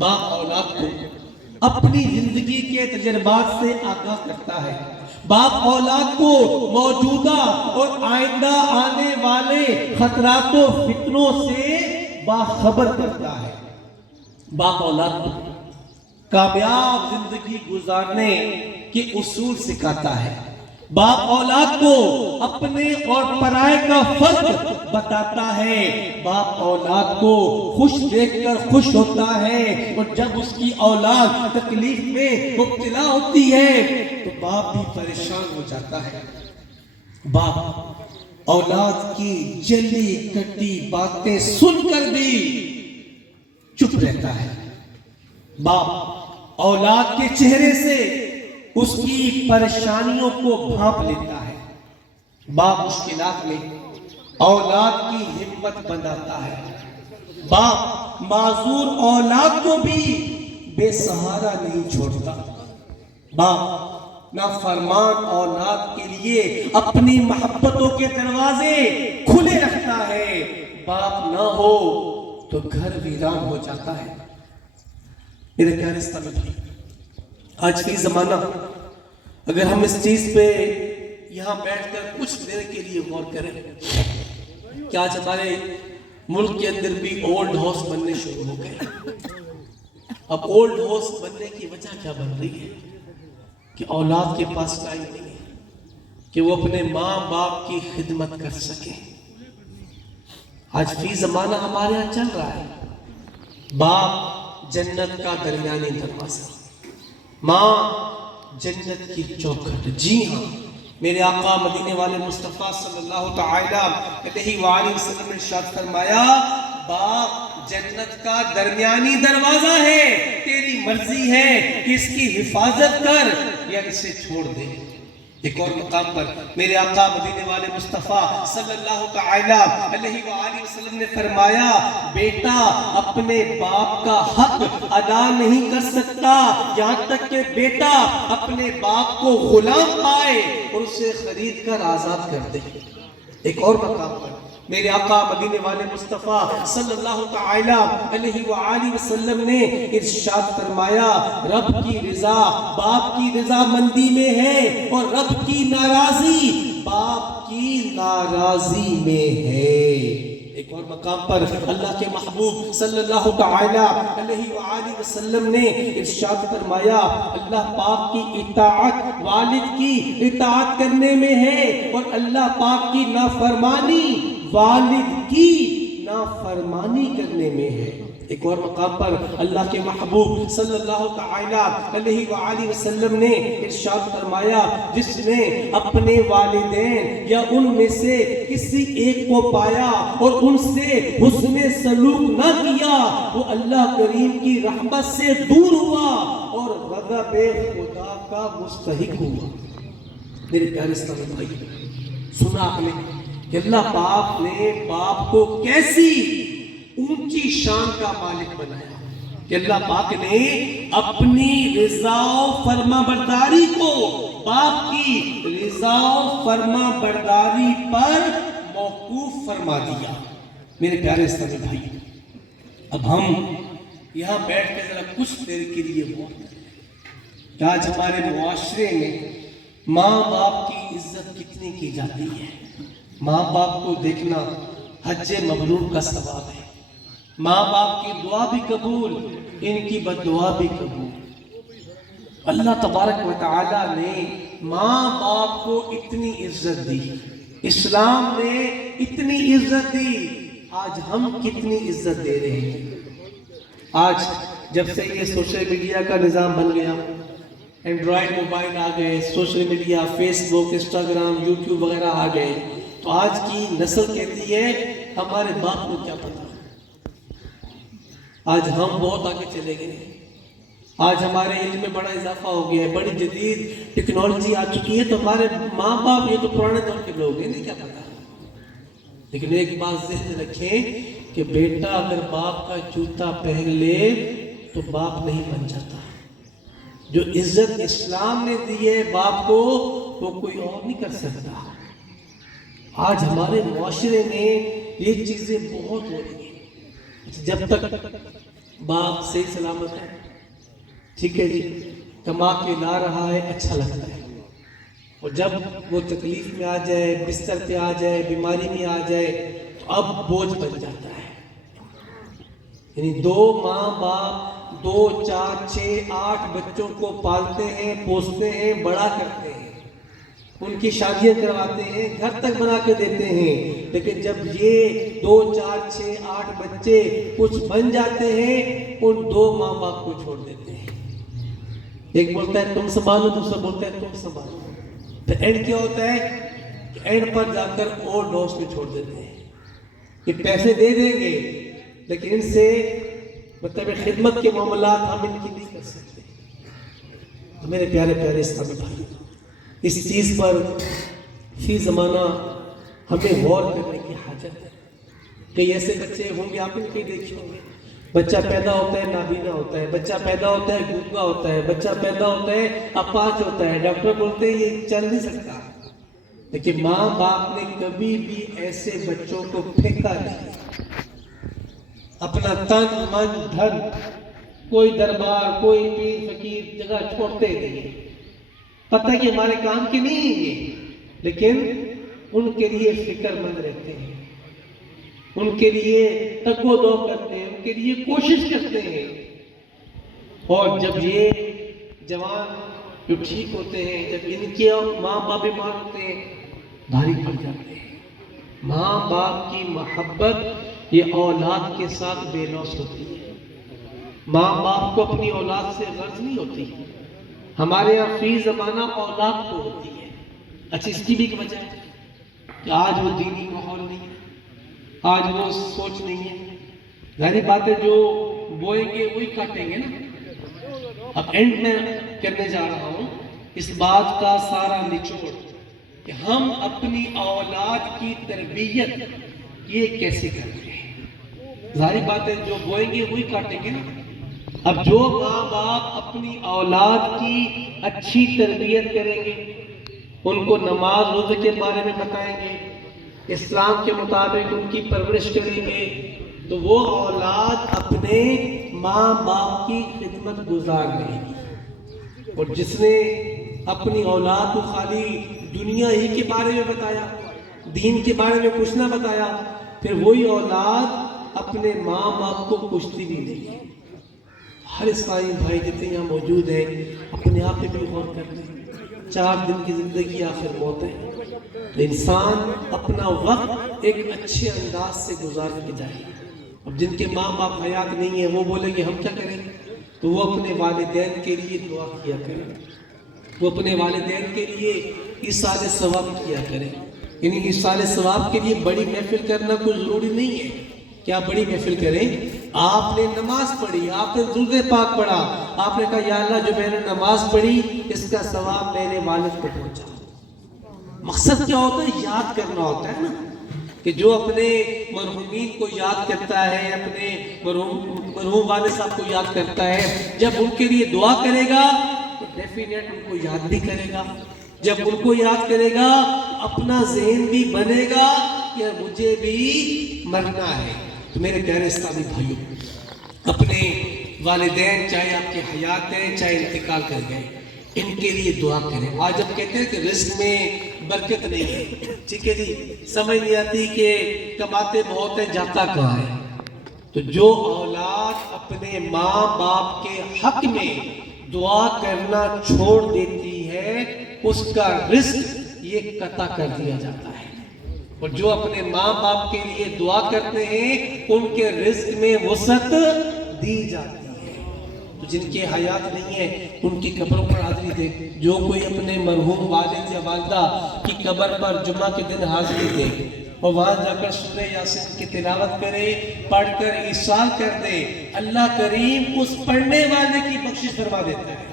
باپ اولاد کو اپنی زندگی کے تجربات سے آگاہ کرتا ہے. باپ اولاد کو موجودہ اور آئندہ آنے والے خطرات و فتنوں سے باخبر کرتا ہے. باپ اولاد کو کامیاب زندگی گزارنے کے اصول سکھاتا ہے. باپ اولاد کو اپنے اور پرائے کا فرق بتاتا ہے. باپ اولاد کو خوش دیکھ کر خوش ہوتا ہے، اور جب اس کی اولاد تکلیف میں مبتلا ہوتی ہے تو باپ بھی پریشان ہو جاتا ہے. باپ اولاد کی جلی کٹی باتیں سن کر بھی چپ رہتا ہے. باپ اولاد کے چہرے سے اس کی پریشانیوں کو بھانپ لیتا ہے. باپ مشکلات میں اولاد کی ہمت بندھاتا ہے. باپ معذور اولاد کو بھی بے سہارا نہیں چھوڑتا. باپ نافرمان اولاد کے لیے اپنی محبتوں کے دروازے کھلے رکھتا ہے. باپ نہ ہو تو گھر ویران ہو جاتا ہے. میرے پیارے اسلامی بھائی، آج کی زمانہ اگر ہم اس چیز پہ یہاں بیٹھ کر کچھ دیر کے لیے غور کریں کہ آج ہمارے ملک کے اندر بھی اولڈ ہاؤس بننے شروع ہو گئے. اب اولڈ ہاؤس بننے کی وجہ کیا بن رہی ہے کہ اولاد کے پاس ٹائم نہیں ہے کہ وہ اپنے ماں باپ کی خدمت کر سکیں. آج فی زمانہ ہمارے یہاں چل رہا ہے باپ جنت کا درمیانی دروازہ، ماں جنت کی چوکھٹ. جی ہاں، میرے آقا مدینے والے مصطفیٰ صلی اللہ تعالی علیہ وآلہ وسلم نے ارشاد فرمایا، باپ جنت کا درمیانی دروازہ ہے، تیری مرضی ہے کہ اس کی حفاظت کر یا اسے چھوڑ دے. ایک اور مقام پر میرے آقا مدینے والے مصطفیٰ صلی اللہ تعالی علیہ وآلہ وسلم نے فرمایا، بیٹا اپنے باپ کا حق ادا نہیں کر سکتا یہاں تک کہ بیٹا اپنے باپ کو غلام پائے اور اسے خرید کر آزاد کر دے. ایک اور مقام پر میرے آقا مدینے والے مصطفیٰ صلی اللہ تعالی علیہ وآلہ وسلم نے ارشاد فرمایا، رب کی رضا باپ کی رضا مندی میں ہے اور رب کی ناراضی باپ کی ناراضی میں ہے. ایک اور مقام پر اللہ کے محبوب صلی اللہ تعالی علیہ وآلہ وسلم نے ارشاد فرمایا، اللہ پاک کی اطاعت والد کی اطاعت کرنے میں ہے اور اللہ پاک کی نافرمانی والد کی نافرمانی کرنے میں ہے. ایک اور مقام پر اللہ کے محبوب صلی اللہ تعالی علیہ وآلہ وسلم نے ارشاد فرمایا، جس نے اپنے والدین یا ان میں سے کسی ایک کو پایا اور ان سے حسن سلوک نہ کیا، وہ اللہ کریم کی رحمت سے دور ہوا اور غضب خدا کا مستحق ہوا. میرے پیارے اسلامی بھائی، سنا آپ نے کہ اللہ پاک نے باپ کو کیسی اونچی شان کا مالک بنایا کہ اللہ پاک نے اپنی رضا و فرما برداری کو باپ کی رضا و فرما برداری پر موقوف فرما دیا. میرے پیارے اسلامی بھائی، اب ہم یہاں بیٹھ کے ذرا کچھ دیر کے لیے غور کریں کہ آج ہمارے معاشرے میں ماں باپ کی عزت کتنی کی جاتی ہے. ماں باپ کو دیکھنا حج مبرور کا ثواب ہے. ماں باپ کی دعا بھی قبول، ان کی بد دعا بھی قبول. اللہ تبارک و تعالی نے ماں باپ کو اتنی عزت دی، اسلام نے اتنی عزت دی. آج ہم کتنی عزت دے رہے ہیں؟ آج جب سے یہ سوشل میڈیا کا نظام بن گیا، اینڈرائیڈ موبائل آ گئے، سوشل میڈیا فیس بک انسٹاگرام یوٹیوب وغیرہ آ گئے، تو آج کی نسل کہتی ہے ہمارے باپ کو کیا پتا. آج ہم بہت آگے چلے گئے ہیں، آج ہمارے علم میں بڑا اضافہ ہو گیا ہے، بڑی جدید ٹیکنالوجی آ چکی ہے، تو ہمارے ماں باپ یہ تو پرانے دور کے لوگ ہیں، نہیں کیا پتا. لیکن ایک بات ذہن میں رکھیں کہ بیٹا اگر باپ کا جوتا پہن لے تو باپ نہیں بن جاتا. جو عزت اسلام نے دی ہے باپ کو وہ کوئی اور نہیں کر سکتا. آج ہمارے معاشرے میں یہ چیزیں بہت ہو رہی ہیں. جب تک باپ صحیح سلامت ہے، ٹھیک ہے جی، کما کے لا رہا ہے، اچھا لگتا ہے، اور جب وہ تکلیف میں آ جائے، بستر پہ آ جائے، بیماری میں آ جائے تو اب بوجھ بن جاتا ہے۔ یعنی 2 ماں باپ 2 4 6 8 بچوں کو پالتے ہیں، پوستے ہیں، بڑا کرتے ہیں، ان کی شادیاں کرواتے ہیں، گھر تک بنا کے دیتے ہیں، لیکن جب یہ 2 4 6 8 بچے کچھ بن جاتے ہیں، ان 2 ماں باپ کو چھوڑ دیتے ہیں۔ ایک بولتا ہے تم سنبھالو، دوسرا بولتا ہے تم سنبھالو، تو اینڈ کیا ہوتا ہے کہ اینڈ پر جا کر اور ڈوس میں چھوڑ دیتے ہیں کہ پیسے دے دیں گے لیکن ان سے مطلب خدمت کے معاملات ہم ان کی نہیں کر سکتے۔ تو میرے پیارے پیارے اسلامی بھائی، اس چیز پر فی زمانہ ہمیں غور کرنے کی حاجت ہے۔ کئی ایسے بچے ہوں گے، آپ ان کے دیکھے ہوں گے، بچہ پیدا ہوتا ہے نابینا ہوتا ہے، بچہ پیدا ہوتا ہے گونگا ہوتا ہے، بچہ پیدا ہوتا ہے اپاہج ہوتا ہے، ڈاکٹر بولتے ہیں یہ چل نہیں سکتا، لیکن ماں باپ نے کبھی بھی ایسے بچوں کو پھینکا نہیں، اپنا تن من دھن، کوئی دربار، کوئی پیر فقیر جگہ چھوڑتے نہیں، پتہ کہ ہمارے کام کی نہیں ہے یہ، لیکن ان کے لیے فکر مند رہتے ہیں، ان کے لیے تگ و دو کرتے ہیں، ان کے لیے کوشش کرتے ہیں، اور جب یہ جوان جو ٹھیک ہوتے ہیں، جب ان کے ماں باپ بیمار ہوتے ہیں، بھاری پڑ جاتے ہیں۔ ماں باپ کی محبت یہ اولاد کے ساتھ بے لوث ہوتی ہے۔ ماں باپ کو اپنی اولاد سے غرض نہیں ہوتی، ہمارے یہاں فی زمانہ اولاد کو ہوتی ہے۔ اچھا، اس کی بھی ایک وجہ ہے کہ آج وہ دینی ماحول نہیں ہے، آج وہ سوچ نہیں ہے، ظاہری بات ہے جو بوئیں گے وہی کاٹیں گے نا۔ اب اینڈ میں کرنے جا رہا ہوں اس بات کا سارا نچوڑ کہ ہم اپنی اولاد کی تربیت یہ کیسے کرتے ہیں۔ ظاہری بات ہے جو بوئیں گے وہی کاٹیں گے نا۔ اب جو ماں باپ اپنی اولاد کی اچھی تربیت کریں گے، ان کو نماز روزے کے بارے میں بتائیں گے، اسلام کے مطابق ان کی پرورش کریں گے، تو وہ اولاد اپنے ماں باپ کی خدمت گزار رہے گی۔ اور جس نے اپنی اولاد کو خالی دنیا ہی کے بارے میں بتایا، دین کے بارے میں کچھ نہ بتایا، پھر وہی اولاد اپنے ماں باپ کو پوچھتی بھی نہیں ہے۔ ہر اسلامی بھائی جتنے یہاں موجود ہیں اپنے آپ پہ بھی غور کر لیں، 4 دن کی زندگی آخر موت ہے، تو انسان اپنا وقت ایک اچھے انداز سے گزار کے جائے۔ اب جن کے ماں باپ حیات نہیں ہیں وہ بولیں گے ہم کیا کریں، تو وہ اپنے والدین کے لیے دعا کیا کریں، وہ اپنے والدین کے لیے ایصال ثواب کیا کریں۔ یعنی ایصال ثواب کے لیے بڑی محفل کرنا کوئی ضروری نہیں ہے کہ آپ بڑی محفل کریں۔ آپ نے نماز پڑھی، آپ نے درود پاک پڑھا، آپ نے کہا یا اللہ جو میں نے نماز پڑھی اس کا ثواب میرے والد کو پہنچا۔ مقصد کیا ہوتا ہے؟ یاد کرنا ہوتا ہے نا، کہ جو اپنے مرحومین کو یاد کرتا ہے، اپنے مرحوم والد صاحب کو یاد کرتا ہے، جب ان کے لیے دعا کرے گا تو ڈیفینیٹ ان کو یاد بھی کرے گا۔ جب ان کو یاد کرے گا اپنا ذہن بھی بنے گا کہ مجھے بھی مرنا ہے۔ تو میرے پیارے اسلامی بھائیوں، اپنے والدین چاہے آپ کے حیات ہیں چاہے انتقال کر گئے، ان کے لیے دعا کریں۔ آج جب کہتے ہیں کہ رزق میں برکت نہیں ہے، ٹھیک ہے جی، سمجھ نہیں آتی کہ کماتے بہت ہیں جاتا کہاں ہے، تو جو اولاد اپنے ماں باپ کے حق میں دعا کرنا چھوڑ دیتی ہے اس کا رزق یہ قطع کر دیا جاتا ہے، اور جو اپنے ماں باپ کے لیے دعا کرتے ہیں ان کے رزق میں وسعت دی جاتی ہے۔ تو جن کے حیات نہیں ہے ان کی قبروں پر حاضری دے، جو کوئی اپنے مرحوم والد یا والدہ کی قبر پر جمعہ کے دن حاضری دے اور وہاں جا کر سورہ یاسین کی تلاوت کرے، پڑھ کر ایصال کر دے، اللہ کریم اس پڑھنے والے کی بخشش فرما دیتا ہے۔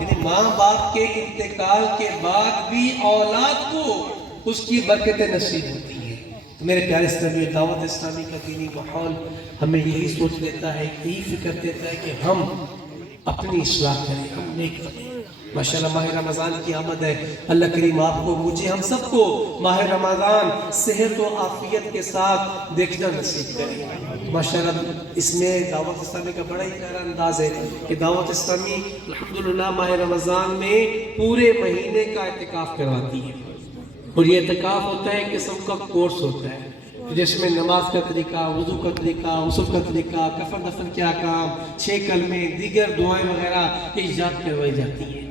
یعنی ماں باپ کے انتقال کے بعد بھی اولاد کو اس کی برکتیں نصیب ہوتی ہیں۔ تو میرے پیارے اسلامی، دعوت اسلامی کا دینی ماحول ہمیں یہی سوچ دیتا ہے، یہی فکر دیتا ہے کہ ہم اپنی اصلاح کریں، ہم نیک بنیں، ماشاءاللہ ماہ رمضان کی آمد ہے. اللہ کریم آپ کو، مجھے، ہم سب کو ماہ رمضان صحت و عافیت کے ساتھ دیکھنا نصیب کرے. ماشاءاللہ اس میں دعوت اسلامی کا بڑا ہی پیارا انداز ہے کہ دعوت اسلامی الحمدللہ ماہ رمضان میں پورے مہینے کا اعتکاف کرواتی ہے. اور یہ اعتکاف ہوتا ہے کہ سب کا کورس ہوتا ہے جس میں نماز کا طریقہ، وضو کا طریقہ، غسل کا طریقہ، کفن دفن کیا کام، 6 کلمے، دیگر دعائیں وغیرہ ایجاد کروائی جاتی ہیں.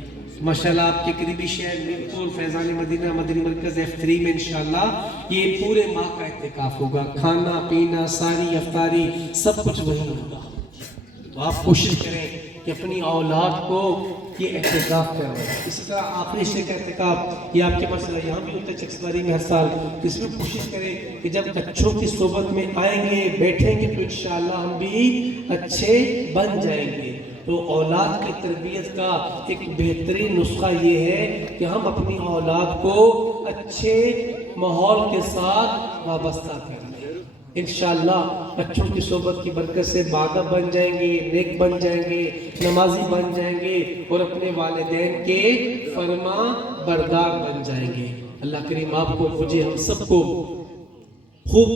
ماشاءاللہ آپ کے قریبی شہر میرپور فیضان مدینہ مدنی مرکز F3 میں انشاءاللہ یہ پورے ماہ کا اعتکاف ہوگا. کھانا پینا، ساری افطاری سب کچھ وہی ہوگا. تو آپ کوشش کریں کہ اپنی اولاد کو یہ اعتکاف کروائیں. اسی طرح آخری شے کا اعتکاف یہ آپ کے پاس یہاں بھی ہوتا ہے چکسباری میں ہر سال. اس میں کوشش کریں کہ جب بچوں کی صحبت میں آئیں گے، بیٹھیں گے، تو انشاءاللہ ہم بھی اچھے بن جائیں گے. تو اولاد کی تربیت کا ایک بہترین نسخہ یہ ہے کہ ہم اپنی اولاد کو اچھے ماحول کے ساتھ وابستہ کریں. انشاءاللہ بچوں کی صحبت کی برکت سے باادب بن جائیں گے، نیک بن جائیں گے، نمازی بن جائیں گے اور اپنے والدین کے فرما بردار بن جائیں گے. اللہ کریم آپ کو، مجھے، ہم سب کو خوب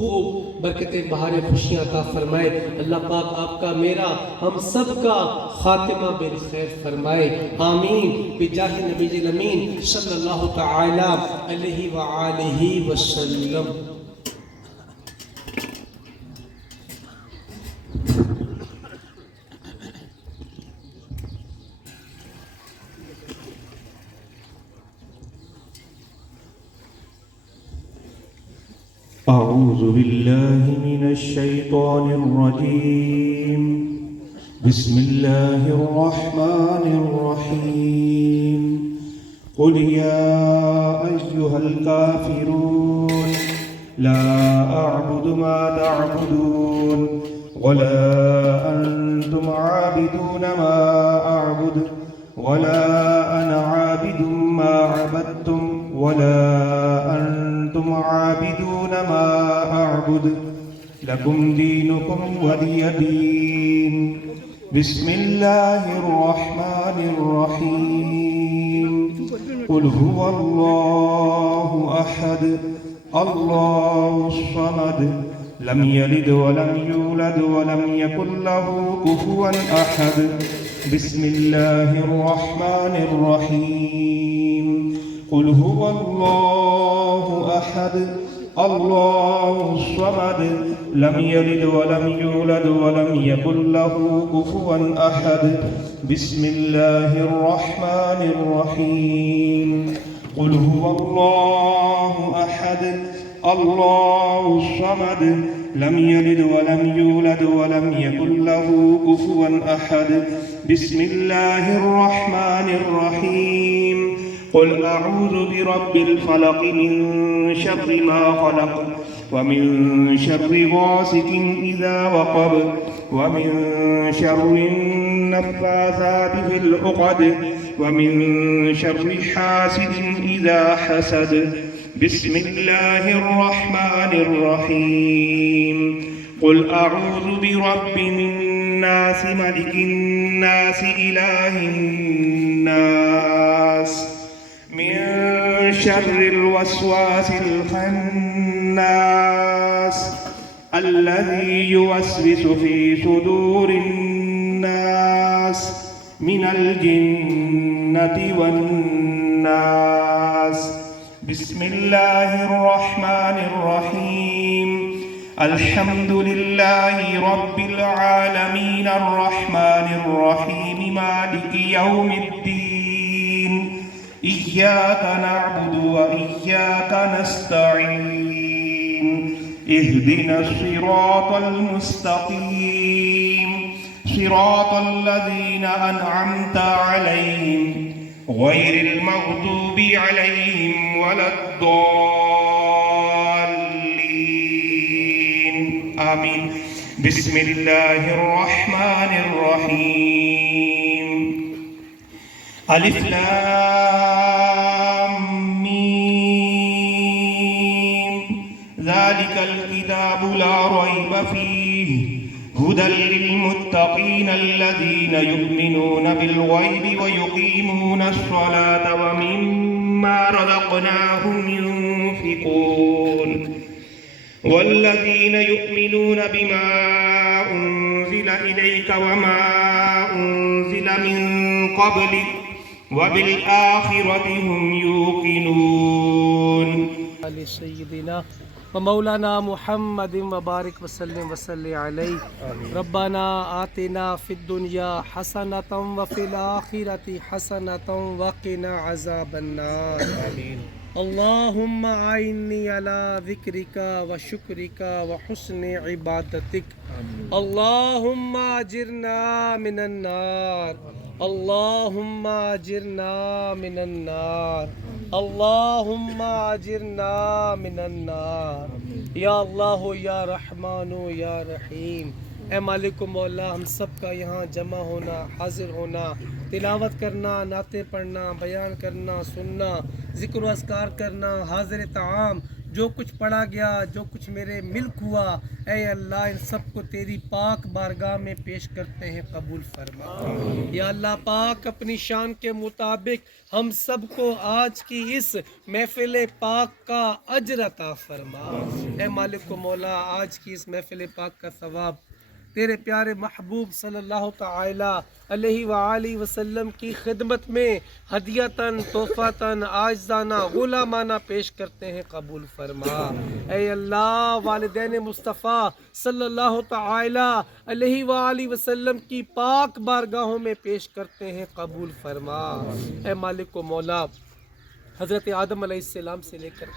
برکتیں بہاریں خوشیاں عطا فرمائے. اللہ پاک آپ کا، میرا، ہم سب کا خاتمہ بالخیر فرمائے. آمین بجاہ نبی الامین صلی اللہ تعالی علیہ وآلہ وسلم. أعوذ بالله من الشيطان الرجيم. بسم الله الرحمن الرحيم. قل يا أيها الكافرون لا أعبد ما تعبدون ولا أنتم عابدون ما أعبد ولا أنا عابد ما عبدتم ولا أنتم عابدون ما أعبد لكم دينكم ولي دين. بسم الله الرحمن الرحيم. قل هو الله أحد الله الصمد لم يلد ولم يولد ولم يكن له كفوا أحد. بسم الله الرحمن الرحيم. قل هو الله أحد الله الصمد لم يلد ولم يولد ولم يكن له كفوا أحد. بسم الله الرحمن الرحيم. قل هو الله أحد الله الصمد لم يلد ولم يولد ولم يكن له كفوا أحد. بسم الله الرحمن الرحيم. قل أعوذ برب الفلق من شر ما خلق ومن شر غاسق إذا وقب ومن شر النفاثات في العقد ومن شر حاسد إذا حسد. بسم الله الرحمن الرحيم. قل أعوذ برب الناس ملك الناس إله الناس من شر الوسواس الخناس الذي يوسوس في صدور الناس من الجنة والناس. بسم الله الرحمن الرحيم. الحمد لله رب العالمين الرحمن الرحيم مالك يوم الدين. إياك نعبد وإياك نستعين. اهدنا الصراط المستقيم صراط الذين أنعمت عليهم غير المغضوب عليهم ولا الضالين. آمين. بسم الله الرحمن الرحيم. ألف لام ميم. ذلك الكتاب لا ريب فيه هدى للمتقين الذين يؤمنون بالغيب ويقيمون الصلاة ومما رزقناهم ينفقون والذين يؤمنون بما أنزل إليك وما أنزل من قبلك وبالآخرة هم يوقنون. سيدنا ومولانا محمد وبارك وسلم عليه. ربنا آتنا في الدنيا حسنة وفي الآخرة حسنة وقنا عذاب النار. اللهم أعني على ذكرك وشكرك وحسن عبادتك. اللهم أجرنا من النار. اللهم أجرنا من النار. اللهم أجرنا من النار. یا اللہ یا رحمان یا رحیم. اے مالک و مولا، ہم سب کا یہاں جمع ہونا، حاضر ہونا، تلاوت کرنا، نعتیں پڑھنا، بیان کرنا، سننا، ذکر و اذکار کرنا، حاضر طعام جو کچھ پڑھا گیا، جو کچھ میرے ملک ہوا، اے اللہ ان سب کو تیری پاک بارگاہ میں پیش کرتے ہیں، قبول فرما. یا اللہ پاک اپنی شان کے مطابق ہم سب کو آج کی اس محفل پاک کا اجر عطا فرما. اے مالک و مولا، آج کی اس محفل پاک کا ثواب تیرے پیارے محبوب صلی اللہ تعالی علیہ وآلہ وسلم کی خدمت میں ہدیتاً، تحفاتاً، عاجزانہ، غلامانہ پیش کرتے ہیں، قبول فرما. اے اللہ والدین مصطفیٰ صلی اللہ تعالی علیہ وآلہ وسلم کی پاک بارگاہوں میں پیش کرتے ہیں، قبول فرما. اے مالک و مولا، حضرت آدم علیہ السلام سے لے کر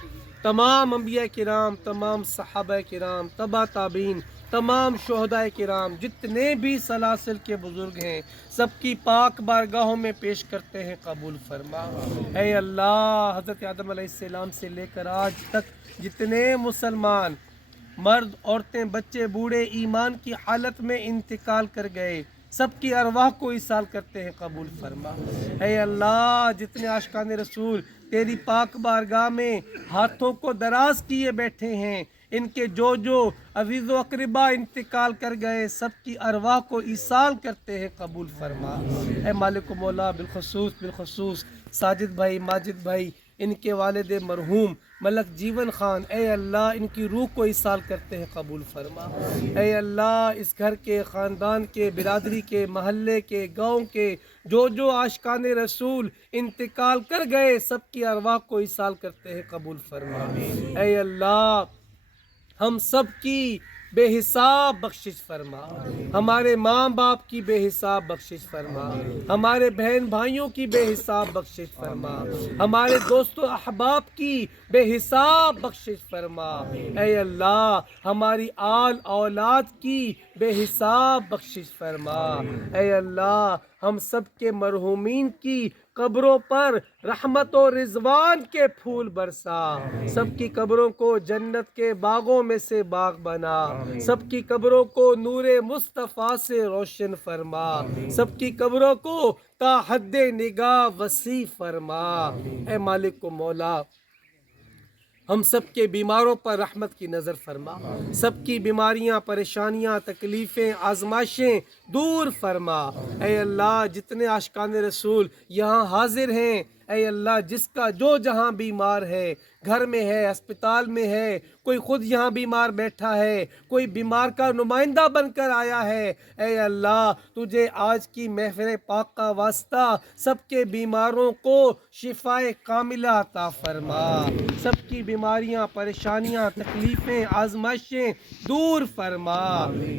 تمام انبیاء کرام، تمام صحابہ کرام، تبع تابعین، تمام شہداء کرام، جتنے بھی سلاسل کے بزرگ ہیں، سب کی پاک بارگاہوں میں پیش کرتے ہیں، قبول فرما. اے اللہ حضرت آدم علیہ السلام سے لے کر آج تک جتنے مسلمان مرد، عورتیں، بچے، بوڑھے ایمان کی حالت میں انتقال کر گئے، سب کی ارواح کو ایصال کرتے ہیں، قبول فرما. اے اللہ جتنے عاشقان رسول تیری پاک بارگاہ میں ہاتھوں کو دراز کیے بیٹھے ہیں، ان کے جو عزیز و اقربا انتقال کر گئے، سب کی ارواح کو ایصال کرتے ہیں، قبول فرما. اے مالک و مولا، بالخصوص ساجد بھائی، ماجد بھائی، ان کے والد مرحوم ملک جیون خان، اے اللہ ان کی روح کو ایصال کرتے ہیں، قبول فرما. اے اللہ اس گھر کے، خاندان کے، برادری کے، محلے کے، گاؤں کے جو عاشقان رسول انتقال کر گئے، سب کی ارواح کو ایصال کرتے ہیں، قبول فرما. اے اللہ ہم سب کی بے حساب بخشش فرما. ہمارے ماں باپ کی بے حساب بخشش فرما. ہمارے بہن بھائیوں کی بے حساب بخشش فرما. ہمارے دوست و احباب کی بے حساب بخشش فرما. اے اللہ ہماری آل اولاد کی بے حساب بخشش فرما. اے اللہ ہم سب کے مرحومین کی قبروں پر رحمت و رضوان کے پھول برسا. سب کی قبروں کو جنت کے باغوں میں سے باغ بنا. سب کی قبروں کو نور مصطفیٰ سے روشن فرما. سب کی قبروں کو تا حد نگاہ وسیع فرما. اے مالک و مولا، ہم سب کے بیماروں پر رحمت کی نظر فرما. سب کی بیماریاں، پریشانیاں، تکلیفیں، آزمائشیں دور فرما. اے اللہ جتنے عاشقان رسول یہاں حاضر ہیں، اے اللہ جس کا جو جہاں بیمار ہے، گھر میں ہے، اسپتال میں ہے، کوئی خود یہاں بیمار بیٹھا ہے، کوئی بیمار کا نمائندہ بن کر آیا ہے، اے اللہ تجھے آج کی محفل پاک کا واسطہ سب کے بیماروں کو شفائے کاملہ عطا فرما. سب کی بیماریاں، پریشانیاں، تکلیفیں، آزمائشیں دور فرما.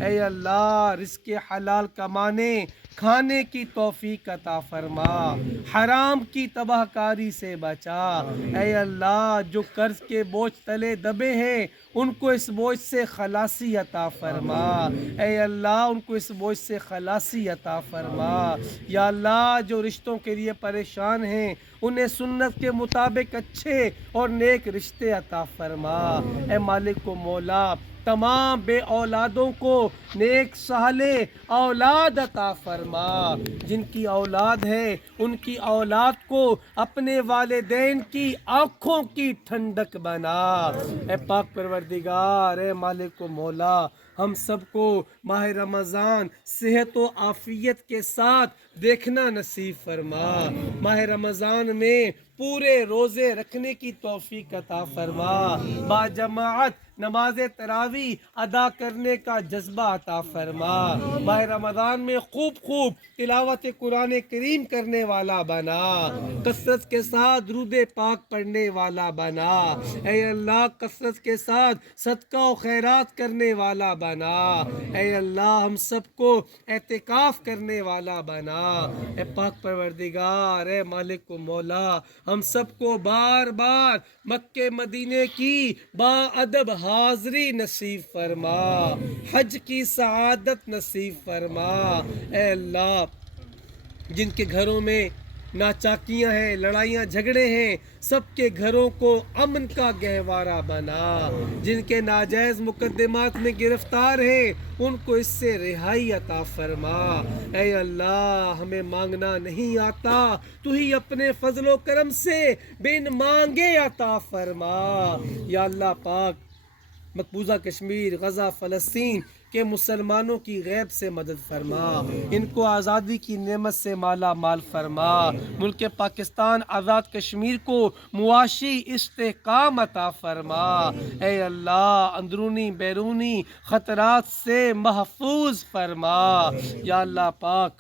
اے اللہ رزق حلال کمانے، کھانے کی توفیق عطا فرما. حرام کی تباہ کاری سے بچا. اے اللہ جو قرض کے بوجھ تلے دبے ہیں، ان کو اس بوجھ سے خلاصی عطا فرما. اے اللہ ان کو اس بوجھ سے خلاصی عطا فرما. یا اللہ جو رشتوں کے لیے پریشان ہیں، انہیں سنت کے مطابق اچھے اور نیک رشتے عطا فرما. اے مالک و مولا، تمام بے اولادوں کو نیک صالح اولاد عطا فرما. جن کی اولاد ہے ان کی اولاد کو اپنے والدین کی آنکھوں کی ٹھنڈک بنا. اے پاک پروردگار، اے مالک و مولا، ہم سب کو ماہ رمضان صحت و عافیت کے ساتھ دیکھنا نصیب فرما۔ ماہ رمضان میں پورے روزے رکھنے کی توفیق عطا فرما۔ با جماعت نماز تراویح ادا کرنے کا جذبہ عطا فرما۔ ماہ رمضان میں خوب تلاوت قرآن کریم کرنے والا بنا، کثرت کے ساتھ درود پاک پڑھنے والا بنا۔ اے اللہ کثرت کے ساتھ صدقہ و خیرات کرنے والا بنا۔ اے اللہ ہم سب کو اعتکاف کرنے والا بنا۔ اے پاک پروردگار، اے مالک و مولا، ہم سب کو بار بار مکہ مدینے کی با ادب حاضری نصیب فرما، حج کی سعادت نصیب فرما۔ اے اللہ جن کے گھروں میں ناچاکیاں ہیں، لڑائیاں جھگڑے ہیں، سب کے گھروں کو امن کا گہوارہ بنا۔ جن کے ناجائز مقدمات میں گرفتار ہیں ان کو اس سے رہائی عطا فرما۔ اے اللہ ہمیں مانگنا نہیں آتا، تو ہی اپنے فضل و کرم سے بن مانگے عطا فرما۔ یا اللہ پاک مقبوضہ کشمیر، غزہ، فلسطین کے مسلمانوں کی غیب سے مدد فرما، ان کو آزادی کی نعمت سے مالا مال فرما۔ ملک پاکستان آزاد کشمیر کو معاشی استحکام عطا فرما۔ اے اللہ اندرونی بیرونی خطرات سے محفوظ فرما۔ یا اللہ پاک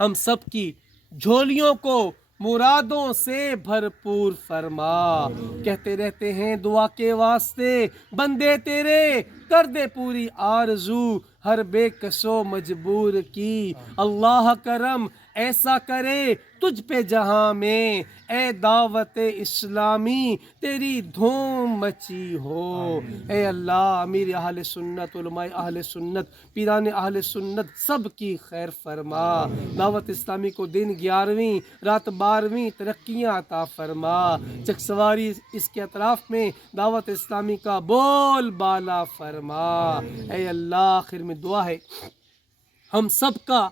ہم سب کی جھولیوں کو مرادوں سے بھرپور فرما۔ کہتے رہتے ہیں دعا کے واسطے بندے تیرے، کر دے پوری آرزو ہر بے کس و مجبور کی۔ اللہ کرم ایسا کرے تجھ پہ جہاں میں، اے دعوت اسلامی تیری دھوم مچی ہو۔ اے اللہ امیر اہل سنت، علماء اہل سنت، پیران اہل سنت سب کی خیر فرما۔ دعوت اسلامی کو دن 11ویں رات 12ویں ترقیاں عطا فرما۔ چکسواری اس کے اطراف میں دعوت اسلامی کا بول بالا فرما۔ اے اللہ آخر میں دعا ہے ہم سب کا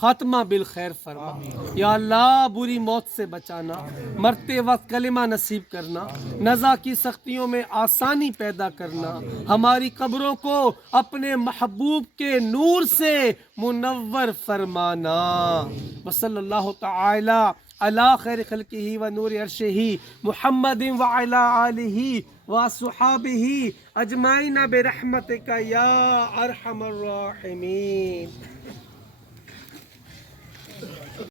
خاتمہ بالخیر فرما۔ یا اللہ بری موت سے بچانا، مرتے وقت کلمہ نصیب کرنا، نزا کی سختیوں میں آسانی پیدا کرنا، ہماری قبروں کو اپنے محبوب کے نور سے منور فرمانا۔ وصلی اللہ تعالی علی خیر خلقہ و نور عرشہ محمد وعلی آلہ وصحابہ اجمعین برحمتک یا ارحم الراحمین۔